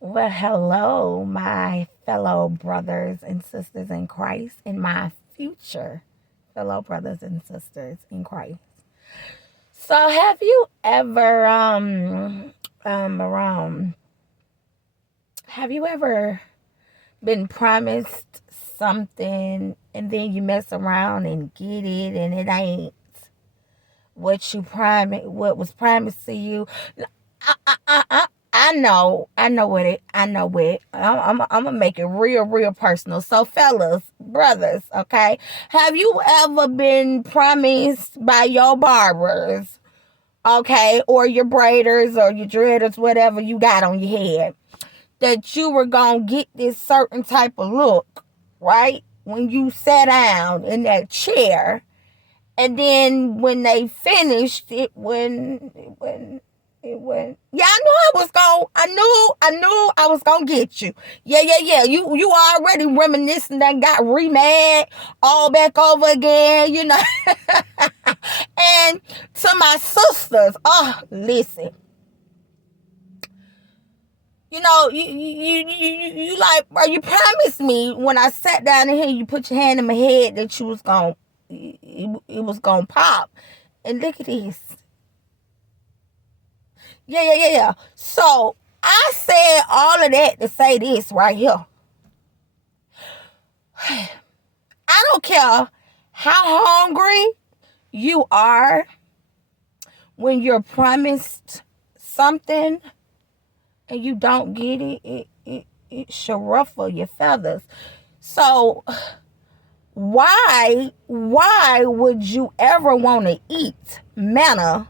Well, hello, my fellow brothers and sisters in Christ, and my future fellow brothers and sisters in Christ. So, have you ever, have you ever been promised something and then you mess around and get it, and it ain't what was promised to you? I know it. I'm gonna make it real personal. So, fellas, brothers, okay, have you ever been promised by your barbers, okay, or your braiders or your dreaders, whatever you got on your head, that you were gonna get this certain type of look, right? When you sat down in that chair, and then when they finished it, yeah, I knew I was gonna get you. Yeah. You already reminiscing that got remade all back over again, And to my sisters, oh, listen. You like, bro, you promised me when I sat down in here, you put your hand in my head that you was gonna, it was gonna pop. And look at this. Yeah. So I said all of that to say this right here. I don't care how hungry you are when you're promised something and you don't get it should ruffle your feathers. So why would you ever want to eat manna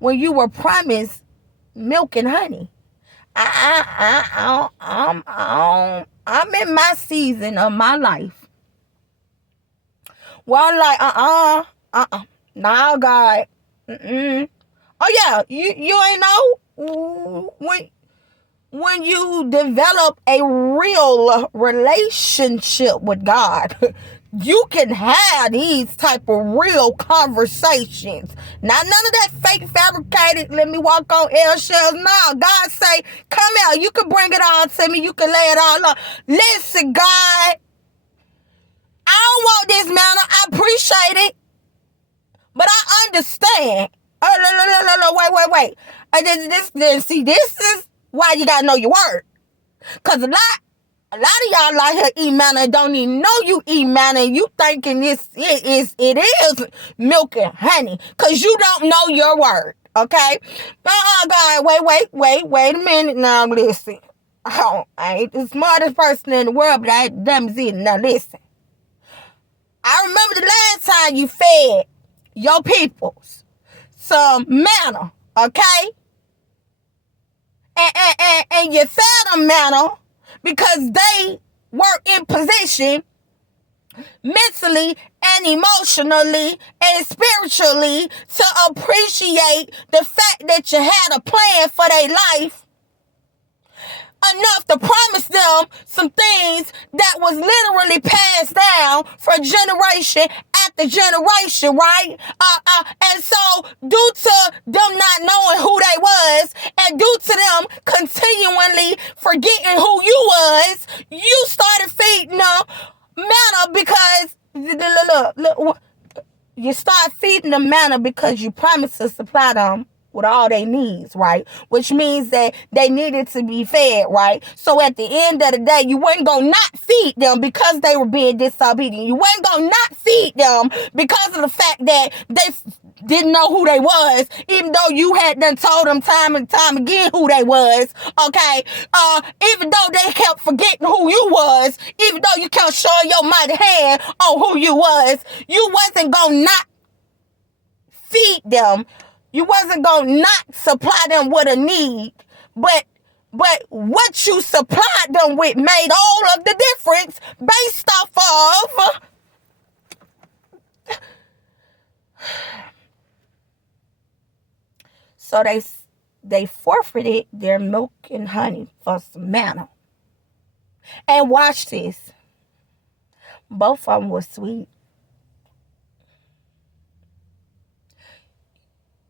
when you were promised milk and honey? I'm in my season of my life where I'm like, nah, God, Oh yeah, you ain't know when you develop a real relationship with God. You can have these type of real conversations. Not none of that fake fabricated, let me walk on eggshells. No, God say, come out. You can bring it all to me. You can lay it all on. Listen, God, I don't want this manna. I appreciate it. But I understand. Oh, no, wait. This is why you gotta know your word. Cause a lot of y'all out here eat manna and don't even know you eat manna, and you thinking it is milk and honey. Cause you don't know your word. Okay? God, wait a minute now, listen. Oh, I ain't the smartest person in the world, but I ain't the dumbest either. Now listen. I remember the last time you fed your peoples some manna, okay? And you fed them manna because they were in position mentally and emotionally and spiritually to appreciate the fact that you had a plan for their life enough to promise them some things that was literally passed down from generation after generation, right? And so due to them not knowing who they was, and due to them continually forgetting who you was, you started feeding them manna because look, you start feeding them manna because you promised to supply them with all their needs, right? Which means that they needed to be fed, right? So at the end of the day, you weren't going to not feed them because they were being disobedient. You weren't going to not feed them because of the fact that they didn't know who they was, even though you had done told them time and time again who they was, okay? Even though they kept forgetting who you was, even though you kept showing your mighty hand on who you was, you wasn't going to not feed them. You wasn't going to not supply them with a need, but what you supplied them with made all of the difference based off of. So they forfeited their milk and honey for some manna. And watch this. Both of them were sweet.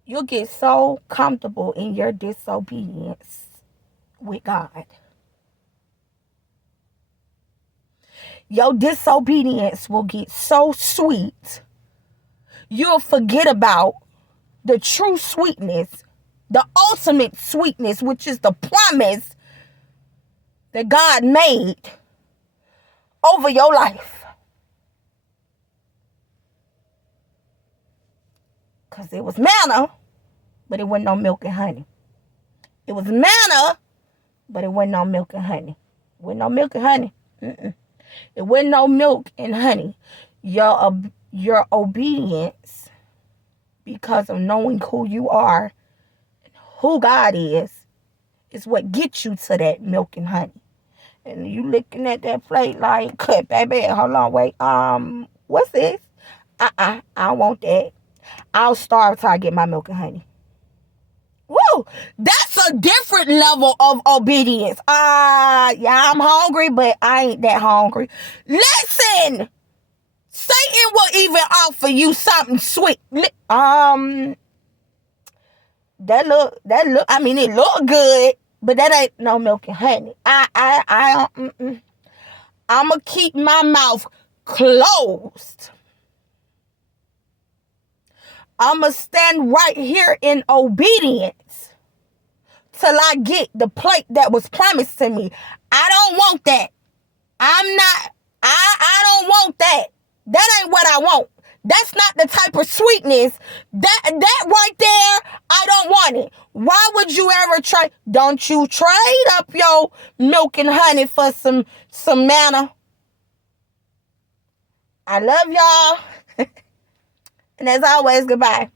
You'll get so comfortable in your disobedience with God Your disobedience will get so sweet, you'll forget about the true sweetness, the ultimate sweetness, which is the promise that God made over your life. Because it was manna, but it wasn't no milk and honey. It was manna, but it wasn't no milk and honey. It wasn't no milk and honey. It wasn't no milk and honey. Your obedience, because of knowing who you are and who God is what gets you to that milk and honey. And you looking at that plate like, cut, baby, hold on, wait, what's this? I don't want that. I'll starve till I get my milk and honey. Woo! That's a different level of obedience. Yeah, I'm hungry, but I ain't that hungry. Listen! Satan will even offer you something sweet. That look, I mean, it look good, but that ain't no milk and honey. I'ma keep my mouth closed. I'ma stand right here in obedience till I get the plate that was promised to me. I don't want that. I don't want that. That ain't what I want. That's not the type of sweetness. That right there, I don't want it. Why would you ever try? Don't you trade up your milk and honey for some manna? I love y'all. And as always, goodbye.